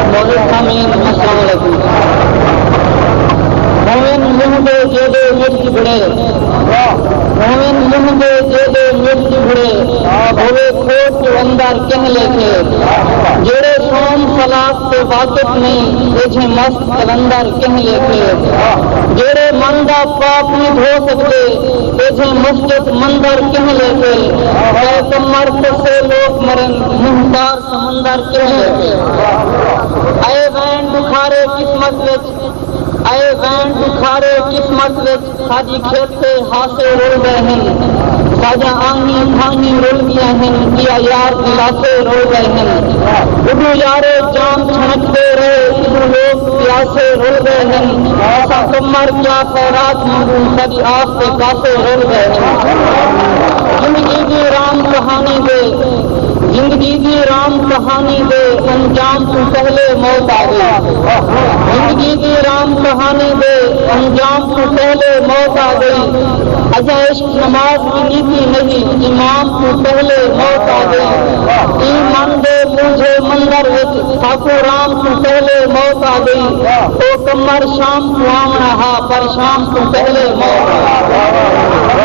السلام علیکم. مومن منہ دے جیدے مرچ بڑے، مومن منہ دے جیدے مرچ بڑے، ہوئے کھوٹ اندر کہہ لے کے جڑے شام صلاۃ سے واقف نہیں تجھے مست کلندر کہہ لے کے جڑے من دا پاپ نہیں دھو سکتے تجھے مسجد مندر کہہ لے کے اے کمر سے لوگ مرن محتار سمندر کہہ لے کے اے وین بخارے قسمت وچ اے وین بخارے قسمت وچ ساجی کھیتے ہاسے رل گئے ہیں ساجا آنگی تھانگی رل گیا ہیں کیا یار دلاسے رل گئے ہیں اڈو یارے جام چھنکتے رہے اڈو لوگ پیاسے رل گئے ہیں ایسا کمر کیا خیرات منگوں ساجی آس کے کاسے رل گئے ہیں زندگی کی رام کہانی دے زندگی کی رام کہانی دے انجام تو پہلے موت آ گئی زندگی کی رام کہانی دے انجام تو پہلے موت آ گئی اجا عشق نماز کی نیتی نہیں امام تو پہلے موت آ گئی ایمان دے مجھے مندر وچ ٹھاکو رام تو پہلے موت آ گئی او کمر شام کو آمنا ہا پر شام تو پہلے موت آ گئی